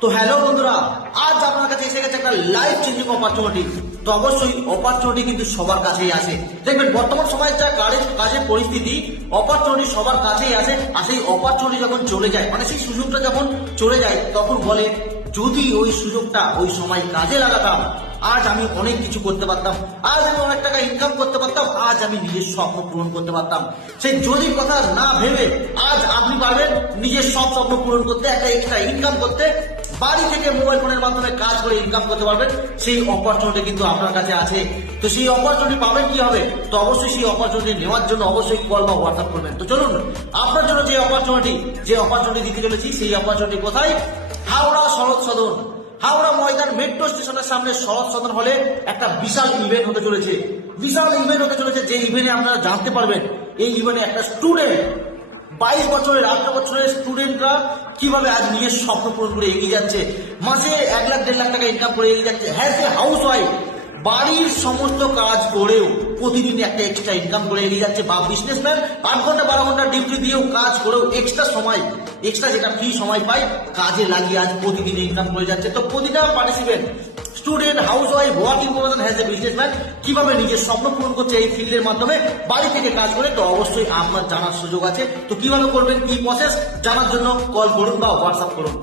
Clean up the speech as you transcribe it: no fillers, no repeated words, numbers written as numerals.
তো হ্যালো বন্ধুরা, আজ আপনার কাছে এসে গেছে একটা লাইফ চেঞ্জিং অপরচুনিটি। তো অবশ্যই অপরচুনিটি কিন্তু সবার কাছেই আসে। দেখবেন বর্তমান সময়ে যা কাজের পরিস্থিতি, অপরচুনিটি সবার কাছেই আসে। আর সেই অপরচুনিটি যখন চলে যায়, মানে সেই সুযোগটা যখন চলে যায়, তখন বলে যদি ওই সুযোগটা ওই সময় কাজে লাগাতাম, আজ আমি অনেক কিছু করতে পারতাম, আজ আমি অনেক টাকা ইনকাম করতে পারতাম, আজ আমি নিজের স্বপ্ন পূরণ করতে পারতাম। সেই যদি কথা না ভেবে আজ আপনি পারবেন নিজের সব স্বপ্ন পূরণ করতে, একটা এক্সট্রা ইনকাম করতে, বাড়ি থেকে মোবাইল ফোনের মাধ্যমে কাজ করে ইনকাম করতে পারবেন। সেই অপরচুনিটি কিন্তু আপনার কাছে আছে। তো সেই অপরচুনিটি পাবেন কি হবে? তো অবশ্যই সেই অপরচুনিটি নেওয়ার জন্য অবশ্যই কল বা হোয়াটসঅ্যাপ করবেন। তো চলুন, আপনার জন্য যে অপরচুনিটি দিতে চলেছি, সেই অপরচুনিটি কোথায়? হাওড়া শরৎ সদন, হাওড়া ময়দান মেট্রো স্টেশনের সামনে শরৎ সদন হলে একটা বিশাল ইভেন্ট হতে চলেছে। যে ইভেন্টে আপনারা জানতে পারবেন এই ইভেন্টে একটা স্টুডেন্ট, 22 বছরের 18 বছরের স্টুডেন্টরা কিভাবে আজ নিজের স্বপ্ন পূরণ করে এগিয়ে যাচ্ছে, মাসে 1 লাখ 1.5 লাখ টাকা ইনকাম করে এগিয়ে যাচ্ছে। হ্যাজ এ হাউস ওয়াইফ, বাড়ির সমস্ত কাজ করেও প্রতিদিন একটা এক্সট্রা ইনকাম করে এগিয়ে যাচ্ছে। বা বিজনেসম্যান 8 ঘন্টা 12 ঘন্টা ডিউটি দিয়েও কাজ করেও এক্সট্রা যেটা ফ্রি সময় পায় কাজে লাগিয়ে আজ প্রতিদিন ইনকাম করে যাচ্ছে। তো প্রতিটা participant, student, house wife, working profession, has a businessman কিভাবে নিজের স্বপ্ন পূরণ করছে এই ফিল্ডের মাধ্যমে বাড়ি থেকে কাজ করে, তো অবশ্যই আপনার জানার সুযোগ আছে। তো কিভাবে করবেন, কি প্রসেস জানার জন্য কল করুন বা হোয়াটসঅ্যাপ করুন।